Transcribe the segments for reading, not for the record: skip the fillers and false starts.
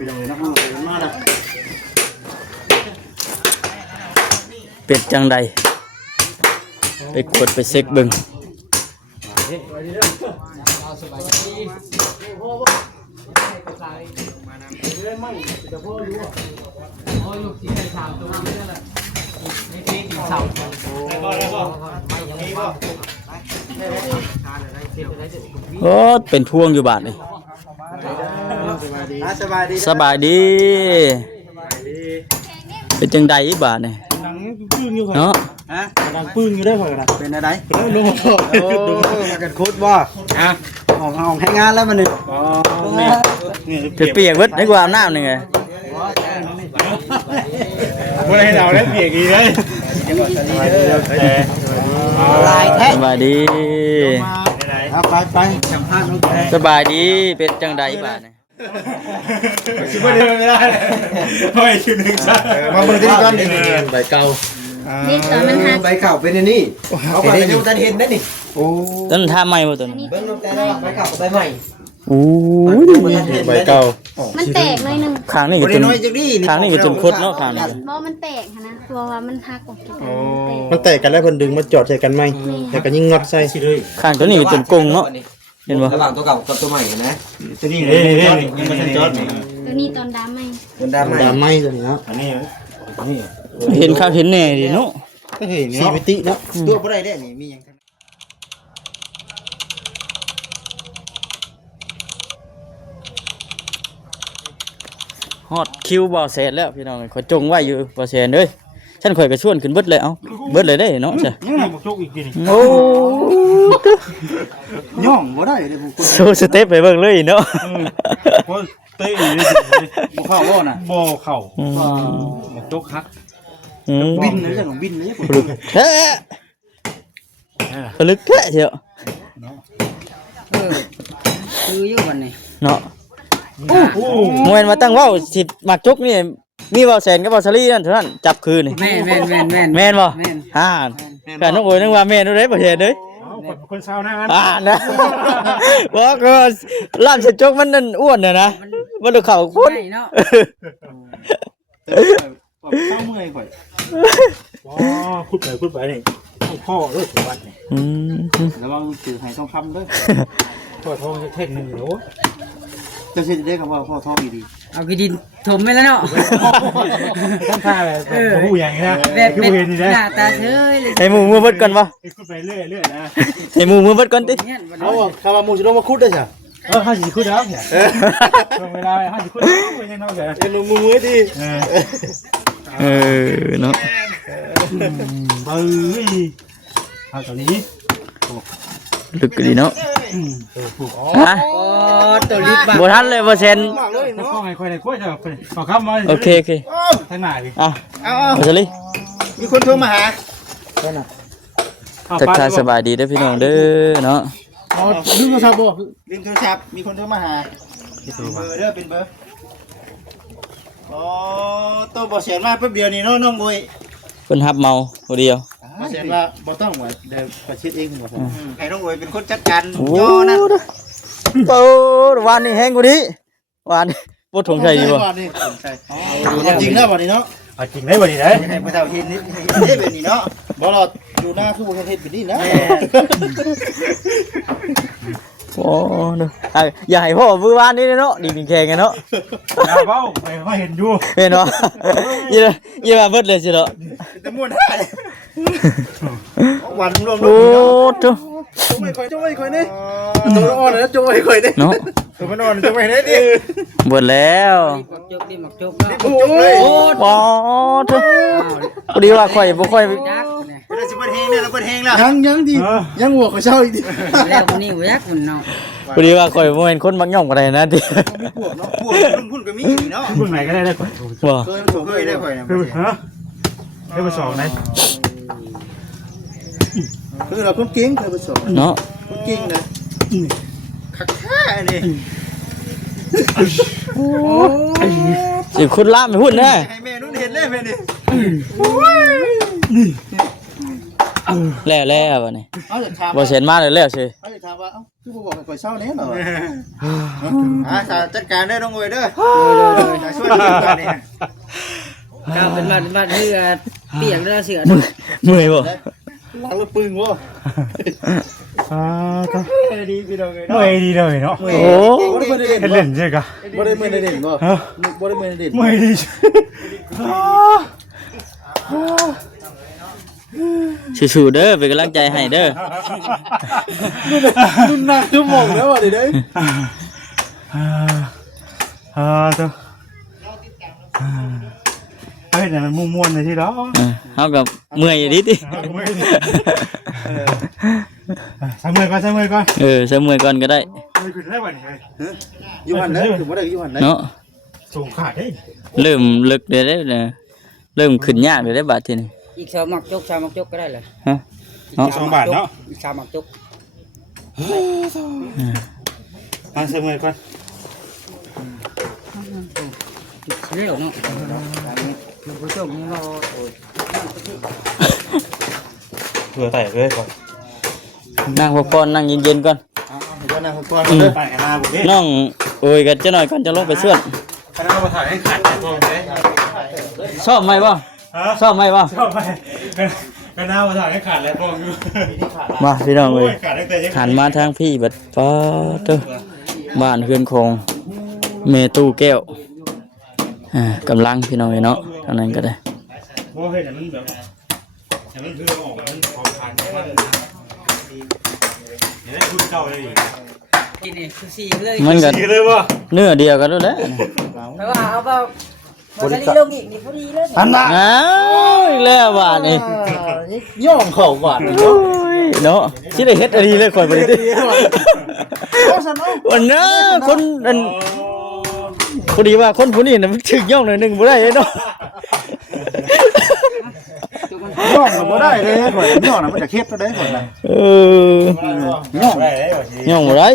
ไปเลยนะมาละเป็ดจังใดไปกดไปเซ็กเบิ่งโอ้เป็นพวงอยู่บาทนี่สบายดีเป็นจังใดอีกบาทนี่เนาะดังปึ้งอยู่ได้พอกันเป็นอะไรลุงโอ้มากันคุดบ่ออกให้งานแล้วมันนี่เปียกเวิดได้กว่าอาบน้ำนี่ไงบ่ได้เอาแล้วเปียกอีกเลยสบายดีไปสัมภาษณ์ สบายดีเป็นจังใดบาทนี่คิดว่าไม่ได้ไม่คิดหนึ่งซะมาเบิ่งที่นี่ก่อนใบเก่านี่ตอนมันหักใบเก่าเป็นอันนี้เอาไปดูตาเห็นได้นี่โอ้ต้นท่าใหม่บ่ต้นเบิ่งแต่ละใบเก่ากับใบใหม่โอ้ยใบเก่ามันแตกเลยนึงข้างนี่ก็จนข้างนี่ก็จนคดเนาะข้างนี่บ่มันแตกนะตัวว่ามันหักออกจากกันมันแตกกันแล้วเพิ่นดึงมาจอดใส่กันใหม่แล้วก็ยิงงัดใส่สิเลยข้างตัวนี้ก็จนกงเนาะเห็นบ่ระหว่างตัวเก่ากับตัวใหม่นะตัวนี้ยังไม่ทันจอดตัวนี้ตอนดำไหมตัวดำใหม่ตัวนี้เนาะอันนี้เห็นข้าวเห็นแน่ดิเนาะก็เห็นสีมิติเนาะตัวบ่ได้ได้นี่มีหยังฮอดคิวบ่แสนแล้วพี่น้องขอจงไว้อยู่บ่แสนเด้ยฉันข่อยก็ชวนขึ้นเบิดเลยเอ้าเบิดเลยได้เนาะจ้ะโอ้ย่องบ่ได้เด้ผมโซสเต็ปไปเบิ่งเลยเนาะบ่เตะเลยบ่เข้าบ่น่ะบ่เข้าจกฮักบินเลยจังบินเลยเฮ้ผลึกแท้เชียวคืออยู่วันนี้เนาะมวยมาตั้งเว้าสิมักจกนี่มีเว้าแสนกับเว้าซาลี่นั่นเท่านั้นจับคืนนี่แม่นแม่นบ่แต่น้องโอยนึกว่าแม่นอยู่เด้บ่เห็นเด้คนชาวนานะบ่ก็ล่ามเสจกมันนั่นอ้วนน่ะนะมันดูเข้าคนเนาะเข้าเมื่อยข่อยอ๋อขุดไปนี่พ่อเด้อวัดนี่ระวังถือให้ทองคำเด้อพ่อทองเท่งนึงโหจะสิได้คำว่าพ่อทองดีเอากี่ดินถมไปแล้วเนาะท่านท่าอะไรผู้อย่างนี้นะผู้เห็นนี่นะหน้าตาเฉยเลยให้หมู่มือเบิดก่อนบ่ขุดไปเรื่อยๆนะให้หมู่มือเบิดก่อนติเอาคำว่าหมู่สิลงมาขุดได้จ้ะห้าสิขุดแล้วเนี่ยช่วงเวลาห้าสิขุดแล้วยังน้องจ้ะยังมือดิเนาะเอาตอนนี้ลึกดีเนาะฮะตัวลิบบ่ทันเลยบ่เซ็นข้องให้ค่อยได้ค่อยจะขอคำมาโอเคทางหน้าดิเอาซะลิมีคนโทรมาหาทักทายสบายดีเด้อพี่น้องเด้อเนาะลืมโทรศัพท์บ่ลืมโทรศัพท์มีคนโทรมาหาเบอร์เด้อเป็นเบอร์ตัวบ่เสียมาแป๊บเดียวนี่น้องบุ้ยเพิ่นรับเมาผู้เดียวบ่เสียว่าบ่ต้องว่าเดี๋ยวประชิดเองบ่ให้น้องบุ้ยเป็นคนจัดการย่อนั่นโอ้วานนี่แห้งกว่านี้วานบ่ถงใส่ดีบ่จริงเนาะบ่นี่เนาะจริงได้บ่นี่ได้ให้บ่เท่าเฮ็ดนี่เฮ็ดแบบนี้เนาะบ่รออยู่หน้าคือบ่เฮ็ดแบบนี้นะโอ้เนาะอย่าให้พ่อมือวานนี่เนาะดีแข็งกันเนาะอย่าเว้าไปเห็นอยู่เห็นเนาะอย่าเบิดเลยสิเนาะแต่ม่วนได้วันรวมๆโอ้โหจงไม่ค่อยนี่ตัวอ่อนนะจงไม่ค่อยนี่เนาะตัวมันอ่อนจงไม่ได้ดิเบิดแล้วจบดิหมักจบโอ้โหพอดีว่าค่อยบ่ค่อยเราจะเปิดเพลงเนี่ยเราเปิดเพลงแล้วยังดิยังหัวเขาเช่าอีกดิแล้วคนนี้หัวยักษ์คนเนาะพอดีว่าค่อยบ่เห็นคนมักย่องอะไรนะดิมีพวกเนาะพวกพุ่นก็มีเนาะพุ่นไหนก็ได้ค่อยบ่เคยได้ค่อยนะฮะเคยไปสอบไหนคือเราคนเก่งเคยไปสอบเนาะคนเก่งนะคักค่านี่สิคุณล่ามไปหุ่นแน่ให้แม่นุ่นเห็นเลยแม่นี่ แล้วบัดนี้ เอาจะถาม บ่เซ็นมาแล้วสิ เอาจะถามว่าเอ้าคือบ่บอกให้ข่อยเศร้าแน่เหรอจัดการได้น้องเว้ยเด้อช่วยกันนี่ ก้าวเป็นบ้านเฮือเปียกแล้วเสือ เมื่อยบ่ ล้างรถปึ้งวะก็ ดีพี่น้องเลย เมื่อยดีเลยเนาะ โอ้ เล่นใช่กะบ่ได้เมื่อยในเด่นบ่บ่ได้เมื่อยในเด่นเมื่อยดี สู้ๆเด้อเป็นกำลังใจให้เด้อ นุ่นหนักชั่วโมงแล้วว่ะเด้อตัวเฮ้ยเนี่ยมันม่วนๆเลยที่เรา เฮากับเมื่อยอยู่ดิติ ใส่มือก่อนใส่มือก่อน ใส่เมื่อยก่อนก็ได้ มือขึ้นได้บ่นี่อยู่หันได้ถึงบ่ได้อยู่หันได้ เนาะ สูงขาดเด้ เริ่มลึกเด้อเริ่มขึ้นยากเลยได้บาดทีนี้ อีก2หมักจก3หมักจกก็ได้เลย ฮะเนาะ 2 บาทเนาะ อีก3หมักจก มาใส่มือก่อน เร็วเนาะผู้ชมนี่เราโอ้ย เผื่อใส่เลยก่อน นั่งพักผ่อนนั่งเย็นๆก่อน เดี๋ยวนะก่อนเด้อไปหาบ่เด้ น้องโอ้ยกันจะหน่อยก่อนจะลงไปเสื้อน คณะมาถ่ายให้ขาดก่อนเด้ ชอบไหมบ่ชอบไหมบ่ ชอบไปคณะมาถ่ายให้ขาดแล้วพองอยู่ มาพี่น้องเอ้ย ขาดตั้งแต่ยัง หันมาทางพี่บัดป๊อดเด้อบ้านเฮือนของเมตู้แก้วกำลังพี่น้องเอ้ยเนาะเท่านั้นก็ได้ โอ้เฮ้ยแต่มันแบบแต่มันคือออกมันของขาดมันเห็นได้คุณเก่าเลย กินนี่คือสีเลย มันก็ สีเลยว่ะ เนื้อเดียวกันด้วยแหละ เพราะว่าเอาเบาบ่ได้ลงอีกนี่พอดีเลย อันน่ะ อ้าวอีกแล้วบาดนี่ ย่องเข่าหวาน โอ้ยเนาะสิได้เฮ็ดอะไรเลยข่อยบ่ได้ติวันน่ะคนอันพอดีว่าคนผู้นี้น่ะมันถึกย่องหน่อยนึงบ่ได้เนาะ ย่องก็บ่ได้เลยข่อยย่องน่ะมันจะเค็ดได้ข่อยน่ะ ย่องได้ย่องบ่ได้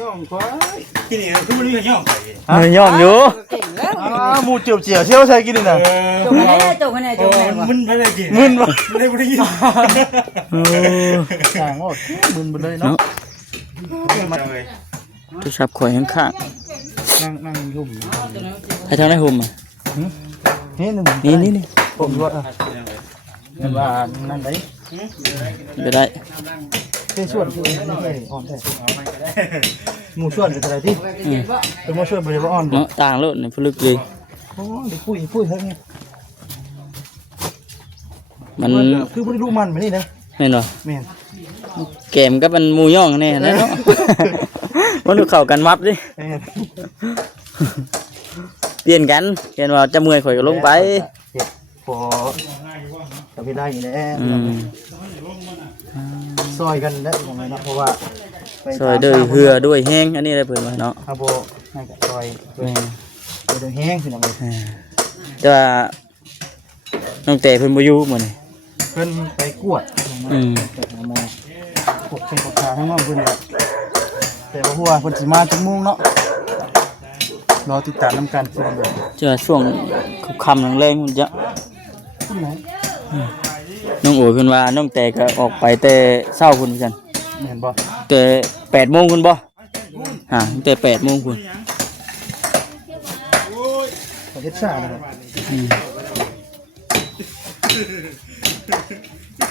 ย่องข่อยที่นี่คือมันย่อง ย่องอยู่ เก่งแล้ว หมูเจียวเจียวเชี่ยวใส่กินนี่น่ะ จงแน่จงแน่จงแน่ว่ะ มึนไปเลยกินมึนบ่บ่ได้ยิน ต่างว่ามึนไปเลยเนาะ โทรศัพท์ข่อยข้าง นั่งยุ่ม ๆให้ทางได้ห่มอ่ะ นี่นึง นี่ ผมว่าเห็นว่านั่นได้ ไปได้ เท่ส่วนคือไม่ใช่อ่อนแท้หมูส่วนเป็นอะไรที่เป็นหมูส่วนบริวารอ่อน เนาะต่างโลดนี่ผู้ลึกดี โอ้ดิปุ้ยเฮ้ย มัน คือบ่ได้รู้มันมานี่นะ แม่นบ่ แม่น แกมกับมันหมูย่องแน่แหละเนาะ มันดูเข้ากันมับดิ เปลี่ยนกันเห็นว่าจะเมื่อยข่อยก็ลงไป พอจะไม่ได้อยู่แล้ว ซอยกันได้ยังไงเนาะเพราะว่า ซอยด้วยเหือด้วยแห้งอันนี้ได้เพิ่นว่าเนาะ ครับโบให้กับซอยด้วยแห้งสิน้องเลย แต่ว่าน้องแต่เพิ่นบ่อยู่มื้อนี้ เพิ่นไปกวดไปหาหมอกดเช็คกดขาทั้งน้องเพิ่นแหละแต่ว่าหัวเพิ่นสิมาจังมุ่งเนาะรอติดตามน้ำกันคือแบบ จะช่วงค่ำๆแรงๆมันจะ พุ่นไหน น้องโอ๋เพิ่นว่าน้องแต่ก็ออกไปแต่เช้าพุ่นซั่น เห็นบ่ แต่8:00 นพุ่นบ่ตั้งแต่8:00 นพุ่น ประเทศชาตินะครับ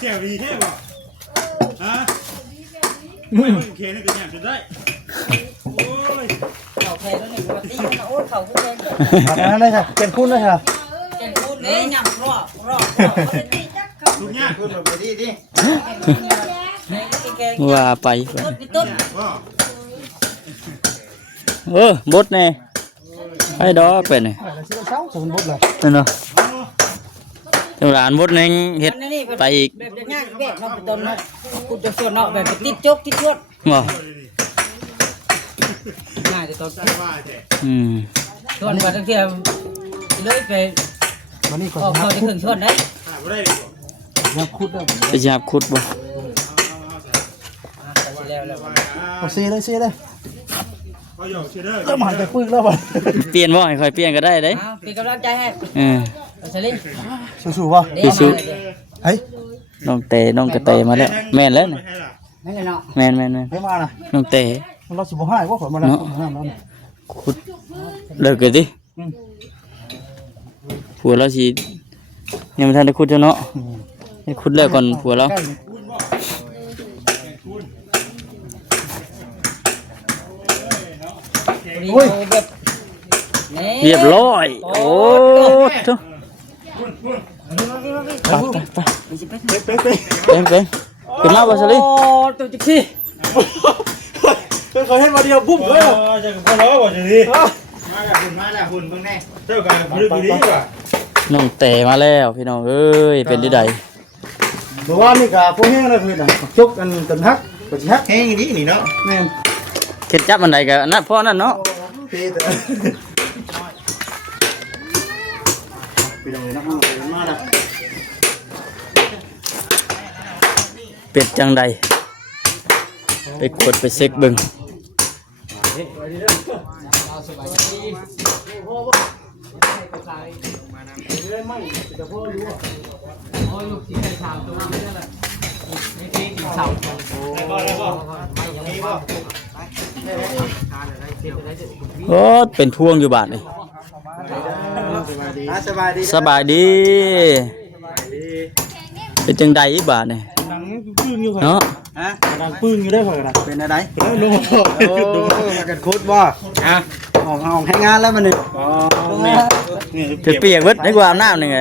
แก้วดีแท้บ่ฮะไม่โอเคนี่ก็ยังจะได้โอ้ย เขาแพ้แล้วนี่ว่าตีมันโอ้เขาคือแพ้ อันนั้นเลยค่ะเป็นคุณเลยค่ะ เก่งพูดนี่หยังรอเป็นนี่จักเขา ทุกอย่าง คุณแบบนี้ดิ แก่ ว่าไป ต้นพี่ต้น ว่า บดแน่ให้ดอกไปนี่ แล้วสิเช้าสมบูรณ์เลย นั่นเนาะจังหลานบดแน่เฮ็ดไปอีก แบบยากแบบเนาะพี่ต้นเนาะกูจะส่วนเนาะแบบติดจกติดชวด บ่ ง่ายแต่ต้น ว่าแท้ ชวนมาตั้งแต่เลยไป วันนี้ขอ ออก ยั เขา บ ได้ คุ ค ด รึ่งชวนได้ หาบ่ได้เลยบ่ ยับคุดได้ ไปหยาบขุดบ่ แล้ว เอาซีเลย เขาหยอกเชื่อเด้อ เริ่มหันไปปึ้งแล้วบ่ เปลี่ยนบ่ให้ค่อยเปลี่ยนก็ได้เด้ เป็นกำลังใจให้ เออ สลิง สู้ๆบ่ สู้ เฮ้ย น้องเตน้องกระเตมาแล้วแม่นแล้วนะ นั่นแหละเนาะ แม่น ให้มานะ น้องเต เราสิบ่ให้ว่าข่อยมาแล้วน้ำแล้ว ขุดเลิกกันดิผัวเราสิยังไม่ทันได้ขุดเจ้าเนาะให้ขุดแล้วก่อนผัวเรา โอ้ยแบบนี่ เรียบร้อยโอ้ทุกไปเป็นขึ้นมาบ่ซะลิ โอ้ตัวจิ๊กซี่ เขาเห็นมาเดียวปุ๊บเลย จะกับพ่อเราบ่จะดีมาแล้วหุ่นเบิ่งแน่เจ้ากันบ่ได้ดีว่ะ น้องเตมาแล้วพี่น้องเอ้ยเป็นที่ใด ตัวว่านี่ก็พวกแห้งแล้วคือน่ะจุกอันกันฮักก็สิฮักแห้งนี่นี่เนาะแม่น เฮ็ดจับอันใดก็อันนั้นพอนั่นเนาะ เฮ็ดไปตรงนี้นะมาแล้ว เป็ดจังใดไปกดไปเช็คเบิ่ง โอ้เป็นพวงอยู่บาทนี่ สบายดี สบายดีเป็นจังใดอีบาทนี่ นังปึ้งอยู่ เนาะ ฮะนังปึ้งอยู่ได้ข่อยน่ะเป็นอะไรลงมากันคุดบ่ฮะออกให้งานแล้วมันนี่อ๋อนี่ ถึกเปียกเบิดได้กว่าอาบน้ำนี่ไง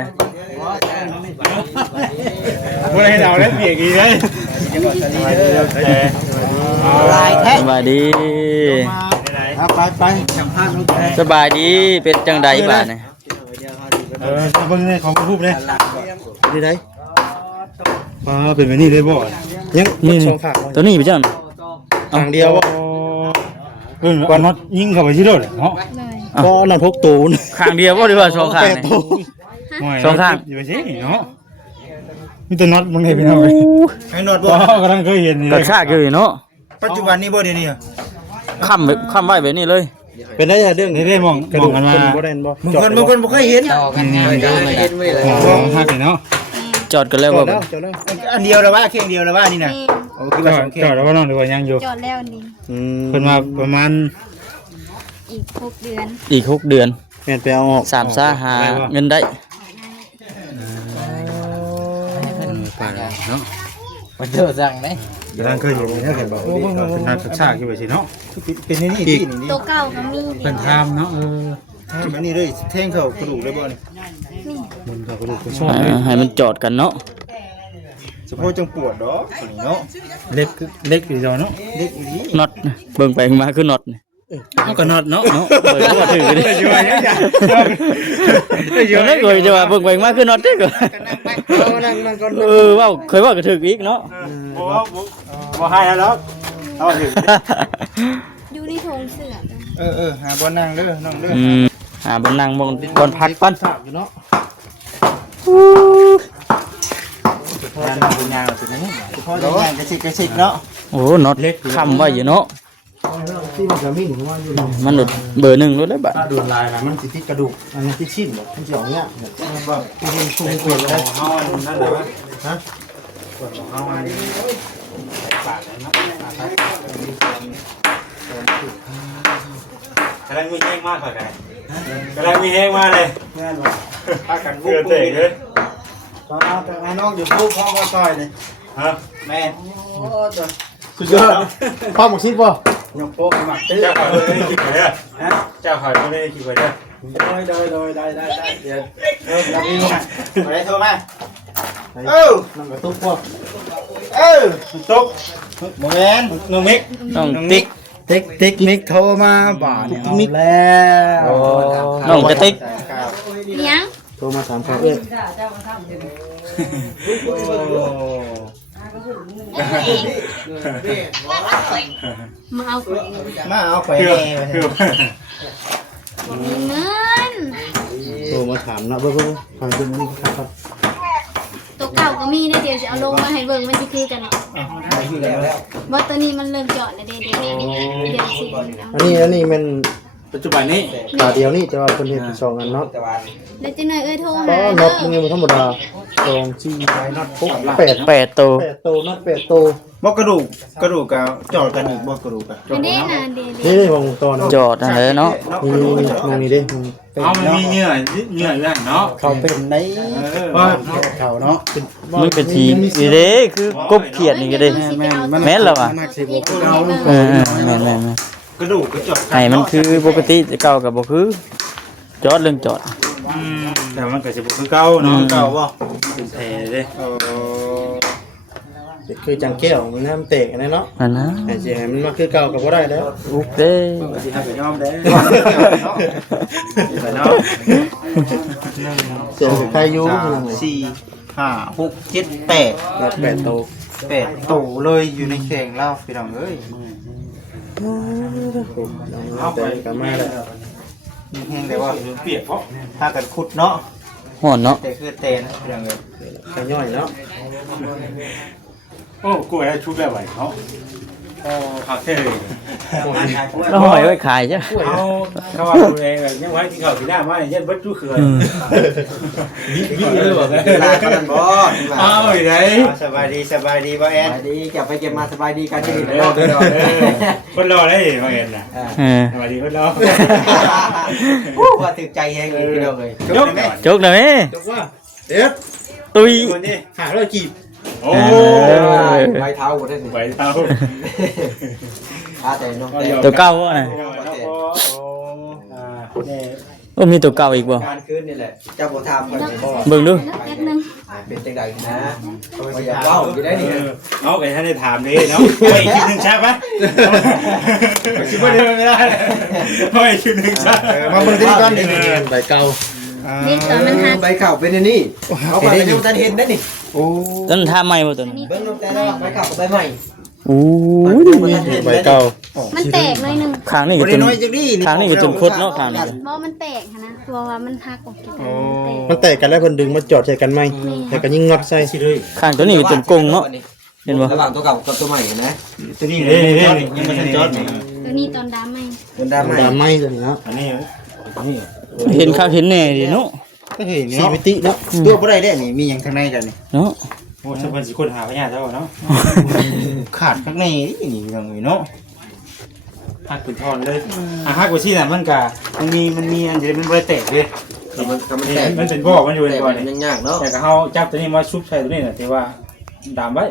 บ่ได้เดาแล้วเปียกอีกเลย ลายแท้ สบายดี ไปสัมภาษณ์น้องแท้ สบายดีเป็นจังใดบาทนี่ เบิ่งนี่ของรูปนี่ ดีได้ เป็นแบบนี้ได้บ่ ยัง นี่ สองฝาก ตัวนี้ไปจัง ฝั่งเดียว ก่อนน็อตยิงเข้าไปที่รถเนาะ เลย ก็นั่นพกตูน ข้างเดียวบ่ดีว่าสองข้างนี่ สองข้าง อยู่ไปสิเนาะมีแต่น็อตมึงเห็นไปเนาะ ให้นวด บ่ บ่ กำลังเคยเห็นนี่ กระชากอยู่เนาะ ปัจจุบันนี้บ่เดี๋ยวนี้ ค้ำไว้แบบนี้เลย เป็นได้เรื่อง นี่ได้มองกระดูกกันมา บ่ได้บ่บางคนบ่เคยเห็น ต่อกันงานก็ไม่เห็นเลย หักเนาะ จอดกันแล้วบ่ อันเดียวแล้วว่าเคียงเดียวแล้วว่านี่นะ นี่ โอ้คือว่า จอ ส ด องเคีย จ ง อดแล้วก็นอนดีกว่ายังอยู่ จอดแล้วนี่ เพิ่นมาประมาณ อีก6 เดือน อีก6 เดือน แม่นไปเอาออก 3ซ่าหาเงินได้ เนาะมันเจอสั่งไหม กำลังเคยเห็นนี่เห็นบ่เป็นนักศึกษาอยู่ไปสิเนาะ เป็นนี่ที่นี่ ตัวเก่าก็มี เป็นทามเนาะอันนี้เลยแทงเข้ากระดูกได้บ่นี่ มันก็กระดูกก็ชอบเลย ให้มันจอดกันเนาะ เฉพาะจังปวดดอกนี่เนาะ เล็กอยู่เนาะ เด็กอีหลี น็อตเบิ่งไปมาคือน็อตนี่ เอาก็น็อตเนาะ เนาะเบิ่งว่าถือดิ อยู่ว่ายัง เดี๋ยวนั้นก็จะว่าเบิ่งไปมาคือน็อตเด้อก็ นั่งก่อน เว้าเคยว่าก็ถืออีกเนาะ บ่ให้แล้วเอาถึง อยู่ในถุงเสื้อ หาบ่นั่งเด้อน้องเด้อ หาบ่นั่งบ่พักปัน อยู่เนาะงานนั่งเป็นงานสินะเฉพาะงานกระชิกเนาะ โอ้น็อตค้ำไว้อยู่เนาะ ที่มันจะมีหนูว่าอยู่ มันหลุดเบอร์1รู้ได้บัด ถ้าโดนลายนะมันสิติดกระดูกอันนี้ที่ชิ้นมันสิออกเนี้ยมันบ่ที่ชุ่มเกินแล้วเฮานั่นแหละฮะเฮาอันนี้ปากเลยเนาะ กำลังมีแห้งมากกว่าไงกำลังมีแห้งมากเลย แม่นบ่พากัน เกือบเตะเลย ตอนเอาแต่งานน้องอยู่พูพ่อก็ซอยนี่ ฮะ แม่สุดยอดพ่อหมกชิดบ่ยกโป๊ะมาตื้อ เจ้าข่อยไม่ได้คิดไปเด้อเจ้าข่อยไม่ได้คิดไปเด้อ ได้เดี๋ยวรับนี่มาไปโทรมานั่งกระตุกพ่อตุ๊ก โมเมน น้องมิก น้องติ๊ก ติ๊กนิกโทรมาบ่าเนี่ยเอาแล้ว น้องกระติ๊ก เลี้ยง โทรมาถามเขาเอ้ย มาเอาไป มาเอาไป เกือบ แน่ เกือบ บ่มีเงิน โทรมาถามนะเบิ่งฟังดูนี่ครับ ตัวเก่าก็มีได้เดี๋ยวจะเอาลงมาให้เบิ่งมันสิคือกันเนาะบ่ตัวนี้มันเริ่มเจาะแล้วเดี๋ยวสิเอา อันนี้มัน ปัจจุบันนี้ ตาเดียวนี่แต่ว่าเพิ่นเฮ็ดเป็น2อันเนาะ แล้วจังหน่อยโทร ก็ หา น็อต เด้ มึ อง บ่ธรรมดา2 4 5น็อต6 8 8ตัว 8ตัวน็อต8ตัว บ่กระดูกกับจอดกันอีกบ่กระดูกกัน อันนี้นะเด้ นี่วงตอน จอดนั่นแหละเนาะ นี่มึงนี่ดิมึง เอามันมีเหงื่ออยู่นั่นเนาะ เขาเป็นใน ว่า เขาเนาะ มันเป็นทีนี่เด้คือกบเขียดนี่ก็เด้แม่นแล้วอ่ะ มักสิบ่คือเรา แม่น กระดูกก็จอด ให้มันคือปกติเก่ากับบ่คือจอดเรื่องจอด แต่มันก็สิบ่คือเก่าเนาะ เก่าบ่ เป็นแผลเด้ คือจังแก้วมันน้ำแตกอันนั้นเนาะ นั่นนะ ไอ้สิให้มันมาคือเก่าก็บ่ได้แล้ว อุกเด้ สิให้ไปยอมเด้ ไปเนาะ เสียงใครอยู่ 4 5 6 7 8 น็อต8ตัว 8โตเลยอยู่ในแข่งแล้วพี่น้องเอ้ย เอาไปก็มาแล้ว มีแห้งได้ว่า เปียกเพราะ ถ้ากันขุดเนาะ ฮ้อนเนาะ แต่คือเตนพี่น้องเอ้ย ขย่อยเนาะ โอ้กล้วยได้ชุบแล้วไหวเนาะโอ้ขาดแค่เลย แล้วห้อยไว้ขายจ้ะ เอาเขาว่าดูเองยังไว้ที่เขาที่หน้ามาเนี่ยยันเบิดจุ้เขื่อนวิ่งเลยบอกเลย ลากันบ่ เอาอีกไหน สบายดีบ่แอนดีเก็บไปเก็บมาสบายดีกันที่นี่ คนรอได้มาเห็นนะ เออ สวัสดีคนรอ ว่าถึกใจแฮงเลยพี่น้องเอ้ย ยก จกหน่อยแม่ จบว่าเด็ด ตุย คนนี้500กีบ โอ้ ใบเท้าบ่ได้สิ ไหวเท้า แต่น้องแต่ ตัวเก่าบ่น่ะโอ้มีตัวเก่าอีกบ่ การคืนนี่แหละเจ้าบ่ทำกันบ่ เบิ่งดู แล้วแป๊บนึง เป็นจังใดนะเขาอยากเว้าอยู่ได้นี่ เอาไปท่านได้ถามดิเนาะไปอีกคิวหนึ่งชักปะคิดว่าเดินไม่ได้ไปอีกคิวหนึ่งชัก มาเบิ่งที่นี่ก่อน ใบเก่า นี่ตอนมันหัก ใบข่าวเป็นอันนี้เอาไปยังทันเห็นได้นี่โอ้ ต้นทาใหม่บ่ตัวนี้ เบิ่งแต่ละใบข่าวกับใบใหม่ โอ้ย ใบเก่า มันแตกหน่อยหนึง ข้างนี้ บ่ ก็ ได้ จน น้อยจังนี่ ข้างนี้ก็จนคดเนาะข้างนี้ บ่มันแตกหั้นนะตัวว่ามันหักออกจากกัน มันแตกกันแล้วเพิ่นดึงมาจอดใส่กันไหมแต่ก็ยิ่งงัดใส่ สิเลย ข้างตัวนี้ก็จนกงเนาะเห็นบ่ ระหว่างตัวเก่ากับตัวใหม่นะ ตัวนี้เลยยังไม่ทันจอด ตัวนี้ตอนดำไหม เป็นดาใหม่ ดามไม้ตัวนี้เนาะ อันนี้ เห็นข้างเห็นแน่ดิเนาะ ก็เห็น สี เนาะ มิติเนาะ ตัวบ่ได้ได้นี่มีหยังข้างในกันนี่ เนาะ โอ้ชาวบ้านสิคนหาพญาเท่าเนาะ ขาดข้างในนี่ยังไงเนาะ หักเป็นทอนเลยหักกว่าที่นั่นมันกะมันมีอันเดียวมันบริเตะเลย มันแตก มันเป็นบ่อมันอยู่ในบ่อนี่ ยังยากเนาะ แต่ก็เขาจับตัวนี้มาชุบใส่ตัวนี้น่ะที่ว่าดามไว้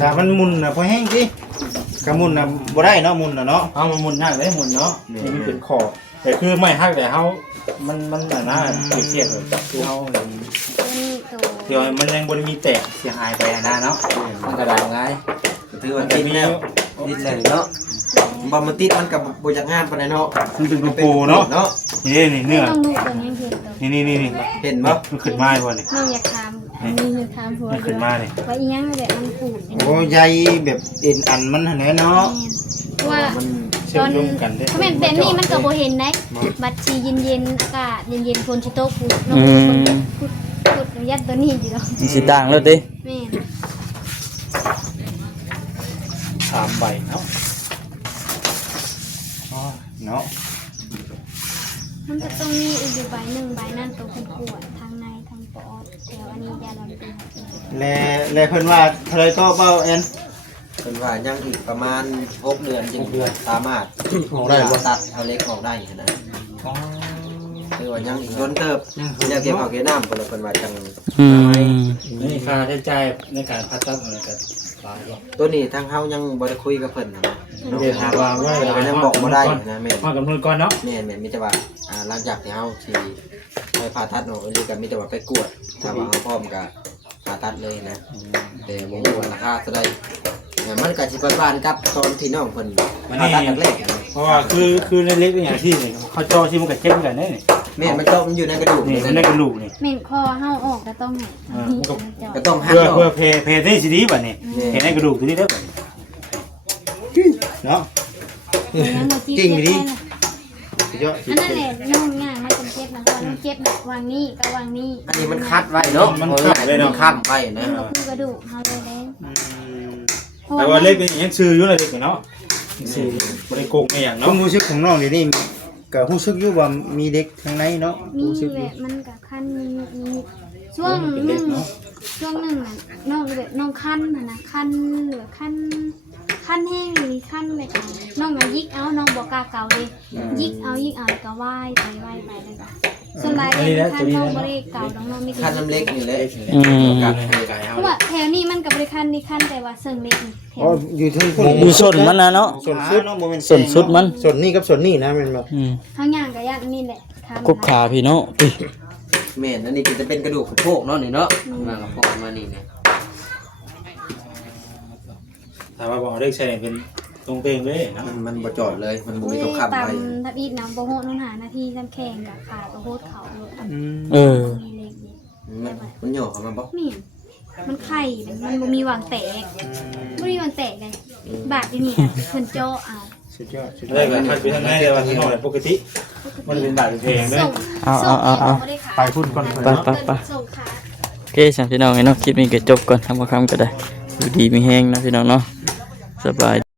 ถ้ามันมุนน่ะพอแห้งสิกะมุนน่ะบ่ได้เนาะมุนน่ะเนาะ เอามันหมุนหน้าได้หมุนเนาะนี่มันเป็นคอแต่คือไม่หักแต่เขามันน่ะนะเทียบเลยคือเขา ตัวนี้ตัว เดี๋ยวมันยังบริมีแตกเสียหายไปนะเนาะ มันกระดาษง่ายถือว่าติดแล้วติดเลยเนาะบ่มันติดมันกับบ่จักงามปานใดเนาะ มันเป็นโปเนาะ เนาะ นี่นี่เนื้อ ต้องดูตัวนี้เห็นตัว นี่ เห็นบ่ มันขึ้นมาไอ้พวกนี้ น้องอยากถามอันนี้คือถามหัว มันขึ้นมาเนี่ย ว่าอีหยังแบบมันปูดเป็น โอ้ใหญ่แบบเอ็นอันมันหั่นแหละเนาะ เพราะว่า เชื่อมโยงกันได้ ถ้าแม่นแบบนี้มันก็บ่เห็นได้บัดชีเย็นๆอากาศเย็นๆฝนสิตกปูดน้องพูดยัดตัวนี้อยู่ดอก มันสิต่างแล้วติ แม่น 3 ใบเนาะ เนาะ มันจะต้องมีอีกอยู่ใบหนึ่งใบนั่นตัวเป็นขวดทางในทางปอดแถวอันนี้ยาดอนเป็น แลเพิ่นว่าเท่าไรก็เบ้าแอนเพิ่นว่ายังอีกประมาณ6 เดือนจึงสามารถ ออกได้บ่ ตัดเอาเล็กออกได้นะคือว่ายังอีกโดนเติบยังเก็บเอาเก็บน้ำเพิ่นว่าจัง อืม นี่ค่าใช้จ่ายในการผ่าตัดอะไรกันหลายบ่ ตัวนี้ทางเฮายังบ่ได้คุยกับเพิ่นนะ เดี๋ยวหาว่า เรายังบอกบ่ได้นะแม่น มากำหนดก่อนเนาะ แม่นมีแต่ว่าหลังจากที่เฮาสิไปผ่าตัดเนาะหรือก็มีแต่ว่าไปกวดถ้าว่าเฮาพร้อมก็ผ่าตัดเลยนะแต่บ่รู้ว่าราคาเท่าใดมันก็สิไปบ้านกับตอนที่น้องเพิ่นผ่าตัดแรก เพราะว่าคือเล็กๆอย่างที่นี่เขาจ่อที่มันก็เจ็บกันนี่ แม่นมันเจาะมันอยู่ในกระดูก นี่มันได้กระดูกนี่ เหม็นคอเฮาออกก็ต้องให้ ก็ต้องหัก เพื่อเพที่สิดีบัดนี้เห็นในกระดูกตัวนี้ได้บัด เนาะ จริงดิ เยอะ อันนั้นแหละน้องง่ายมันเป็นเจ็บนะเพราะน้องเจ็บแบบวางนี่ก็วางนี่ อันนี้มันคัดไว้เนาะมันค้ำไว้นะ มันก็คือกระดูกเฮาเลยแล้ว แต่ว่าเล็กนี่ยังซื้ออยู่เลยเด็กเนาะซื้อบริโภคไม่อย่าง ควา เนาะ มรู้สึกของน้องเดี๋ยวนี้ ก็รู้สึกอยู่ว่ามีเด็กข้างในเนาะ มี รู้สึกอ แบ ยู่ บมันกับคันมีช่วงหนึ่งช่วงหนึ่งน่ะน้องแบบน้องคันน่ะนะคันหรือคันแห้งหรือคันแบบน้องอะยิกเอาน้องบอกกล้าเก่าเลยยิกเอาแล้วก็ว่ายไปเลยก็ส่วนหลายเนี่ยคันน้องบริเก่าน้องไม่ คันน้ำเล็กนี่แหละ การให้กายเฮา เพราะว่าแถวนี้มันกับบริคันนี่คันแต่ว่าเสิ่งเล็กนี่แถว อ๋ออยู่ที่ อยู่ส่วนมันนะเนาะ ส่วนสุดเนาะบ่แม่น ส่วนสุดมัน ส่วนนี้กับส่วนนี้นะแม่นบ่ ข้างย่างกับย่างนี่แหละ กบขาพี่เนาะอุ๊ย แม่นอันนี้ก็จะเป็นกระดูกสะโพกเนาะนี่เนาะมากระโพกมานี่เนี่ย ถ้าว่าบ่ได้ใช้เป็นตรงเตงเลยนะ มันบ่จอดเลยมันบ่ อุ้ มี ย ตัวขับ ตาม ไว้ ทับอีดน้ำโบโหนุ่นหานาทีจำแข่งกับขาโบโหเขาเลย เออ มีเล็กนี่ มันโยกเข้ามาบ่ นี่มันไข่มันบ่มีวางแตกบ่มีวางแตกเลยบาดที่นี่ค่ะเพิ่นเจาะเอา สุดยอดสุดย ได้ อด ก็คัดไปทางไหนแต่ว่าข้างนอกปกติมันเป็นบาดเป็นเพลงเด้ ส่ง เอา บ่ได้ขาย ไปพูดก่อน ไปไปไป ส่งขา โอเคสำหรับพี่น้องเนาะคลิปนี้ก็จบก่อนทำความก็ได้อยู่ดีมีแห้งนะพี่น้องเนาะสบาย